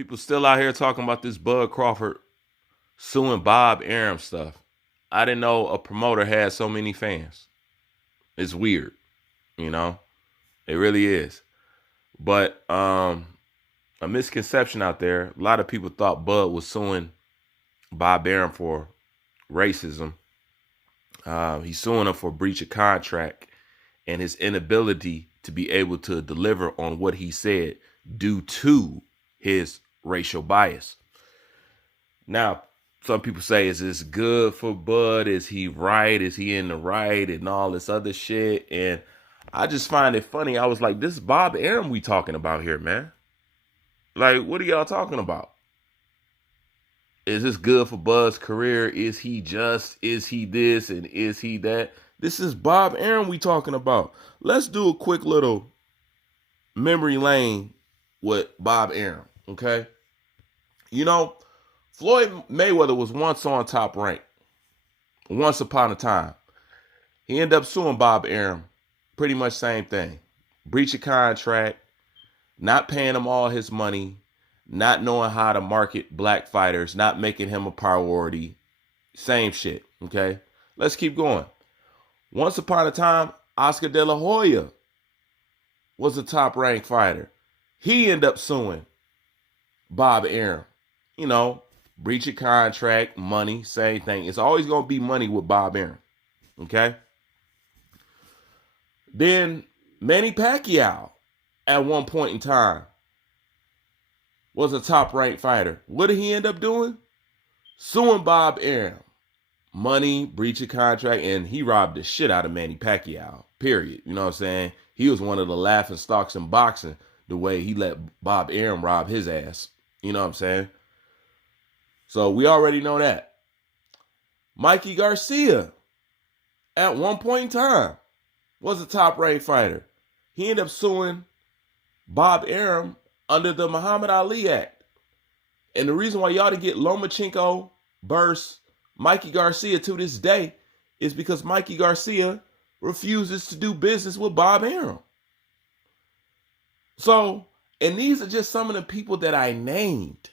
People still out here talking about this Bud Crawford suing Bob Arum stuff. I didn't know a promoter had so many fans. It's weird, you know? It really is. But a misconception out there. A lot of people thought Bud was suing Bob Arum for racism. He's suing him for breach of contract and his inability to be able to deliver on what he said due to his racial bias. Now, some people say, is this good for Bud? Is he right? Is he in the right? And all this other shit. And I just find it funny. I was like, this is Bob Arum we talking about here, man. Like, what are y'all talking about? Is this good for Bud's career? Is he just? Is he this? And is he that? This is Bob Arum we talking about. Let's do a quick little memory lane with Bob Arum, okay? You know, Floyd Mayweather was once on Top Rank. Once upon a time. He ended up suing Bob Arum. Pretty much same thing. Breach of contract, not paying him all his money, not knowing how to market black fighters, not making him a priority. Same shit, okay? Let's keep going. Once upon a time, Oscar De La Hoya was a top-ranked fighter. He ended up suing Bob Arum. You know, breach of contract, money, same thing. It's always going to be money with Bob Arum, okay? Then Manny Pacquiao, at one point in time, was a top-ranked fighter. What did he end up doing? Suing Bob Arum. Money, breach of contract, and he robbed the shit out of Manny Pacquiao, period. You know what I'm saying? He was one of the laughing stocks in boxing, the way he let Bob Arum rob his ass. You know what I'm saying? So we already know that. Mikey Garcia, at one point in time, was a top-ranked fighter. He ended up suing Bob Arum under the Muhammad Ali Act. And the reason why y'all didn't get Lomachenko versus Mikey Garcia to this day is because Mikey Garcia refuses to do business with Bob Arum. So, and these are just some of the people that I named.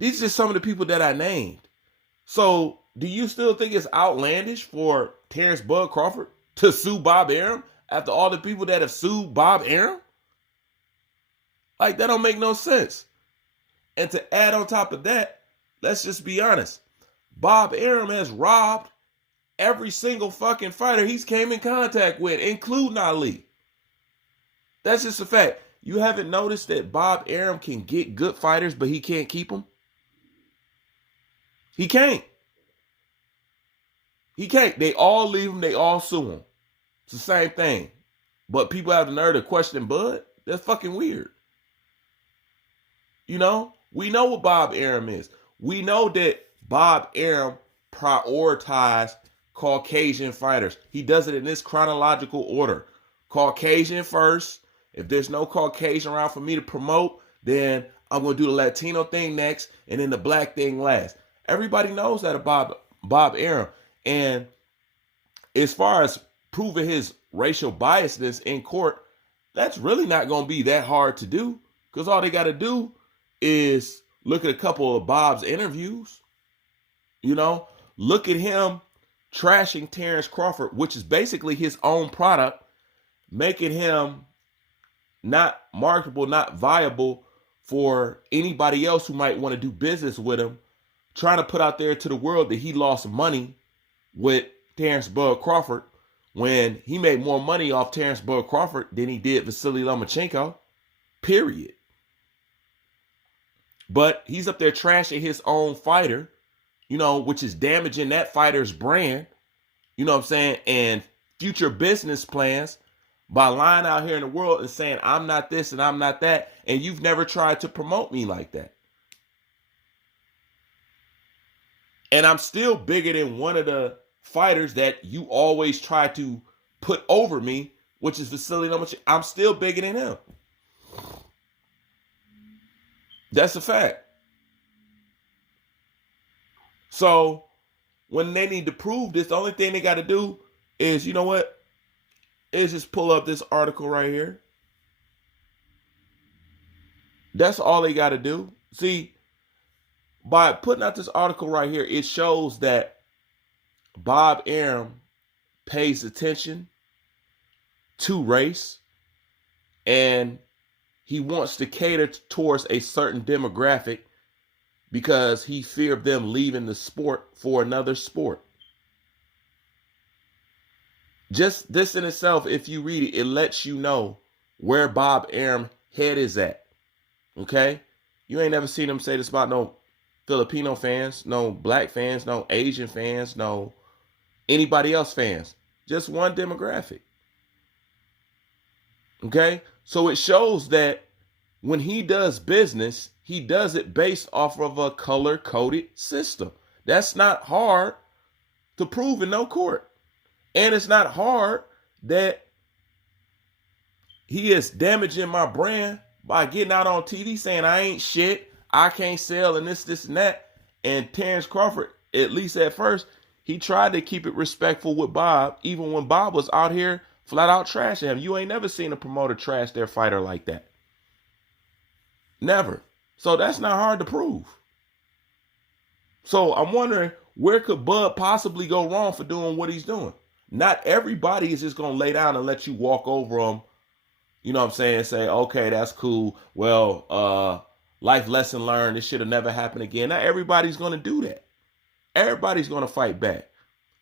These are just some of the people that I named. So, do you still think it's outlandish for Terrence Bud Crawford to sue Bob Arum after all the people that have sued Bob Arum? Like, that don't make no sense. And to add on top of that, let's just be honest. Bob Arum has robbed every single fucking fighter he's came in contact with, including Ali. That's just a fact. You haven't noticed that Bob Arum can get good fighters, but he can't keep them? He can't. He can't. They all leave him. They all sue him. It's the same thing. But people have the nerve to question Bud? That's fucking weird. You know? We know what Bob Arum is. We know that Bob Arum prioritized Caucasian fighters. He does it in this chronological order. Caucasian first. If there's no Caucasian around for me to promote, then I'm going to do the Latino thing next and then the black thing last. Everybody knows that about Bob Arum. And as far as proving his racial biasness in court, that's really not going to be that hard to do, because all they got to do is look at a couple of Bob's interviews. You know, look at him trashing Terrence Crawford, which is basically his own product, making him not marketable, not viable for anybody else who might want to do business with him, trying to put out there to the world that he lost money with Terrence Bud Crawford when he made more money off Terrence Bud Crawford than he did Vasily Lomachenko, period. But he's up there trashing his own fighter, you know, which is damaging that fighter's brand, you know what I'm saying, and future business plans by lying out here in the world and saying, I'm not this and I'm not that, and you've never tried to promote me like that. And I'm still bigger than one of the fighters that you always try to put over me, which is Vasily Lomachenko. I'm still bigger than him. That's a fact. So when they need to prove this, the only thing they got to do is, you know what? Is just pull up this article right here. That's all they got to do. See, by putting out this article right here, it shows that Bob Arum pays attention to race, and he wants to cater towards a certain demographic because he feared them leaving the sport for another sport. Just this in itself, if you read it, it lets you know where Bob Arum head is at. Okay? You ain't never seen him say this about no Filipino fans, no black fans, no Asian fans, no anybody else fans. Just one demographic. Okay? So it shows that when he does business, he does it based off of a color-coded system. That's not hard to prove in no court. And it's not hard that he is damaging my brand by getting out on TV saying I ain't shit, I can't sell, and this, and that. And Terrence Crawford, at least at first, he tried to keep it respectful with Bob, even when Bob was out here flat out trashing him. You ain't never seen a promoter trash their fighter like that. Never. So that's not hard to prove. So I'm wondering, where could Bud possibly go wrong for doing what he's doing? Not everybody is just going to lay down and let you walk over them. You know what I'm saying? Say, okay, that's cool. Well, life lesson learned. This should have never happened again. Not everybody's going to do that. Everybody's going to fight back.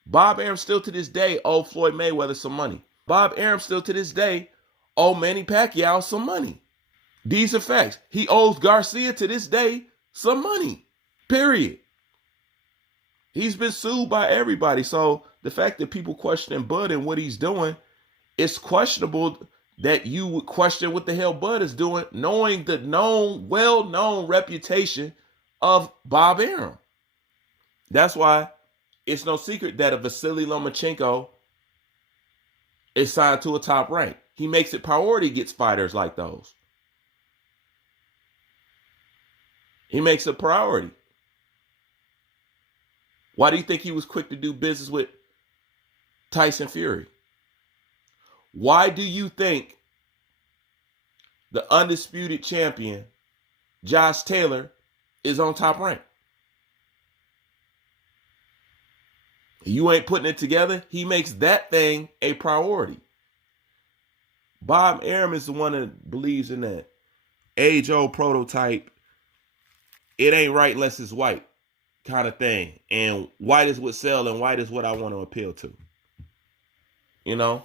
Bob Arum still to this day owe Floyd Mayweather some money. Bob Arum still to this day owe Manny Pacquiao some money. These are facts. He owes Garcia to this day some money. Period. He's been sued by everybody. So the fact that people question Bud and what he's doing, it's questionable that you would question what the hell Bud is doing, knowing the known, well-known reputation of Bob Arum. That's why it's no secret that a Vasily Lomachenko is signed to a top rank. He makes it priority, gets fighters like those. He makes it a priority. Why do you think he was quick to do business with Tyson Fury? Why do you think the undisputed champion, Josh Taylor, is on Top Rank? You ain't putting it together. He makes that thing a priority. Bob Arum is the one that believes in that age-old prototype, it ain't right unless it's white kind of thing. And white is what sell and white is what I want to appeal to. You know?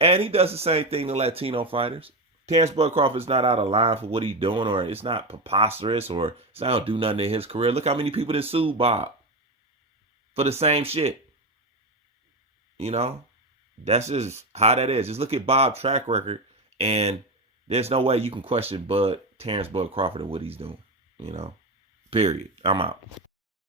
And he does the same thing to Latino fighters. Terrence Bud Crawford's not out of line for what he's doing, or it's not preposterous, or it's not gonna do nothing in his career. Look how many people that sued Bob for the same shit. You know? That's just how that is. Just look at Bob's track record, and there's no way you can question Terrence Bud Crawford and what he's doing. You know? Period. I'm out.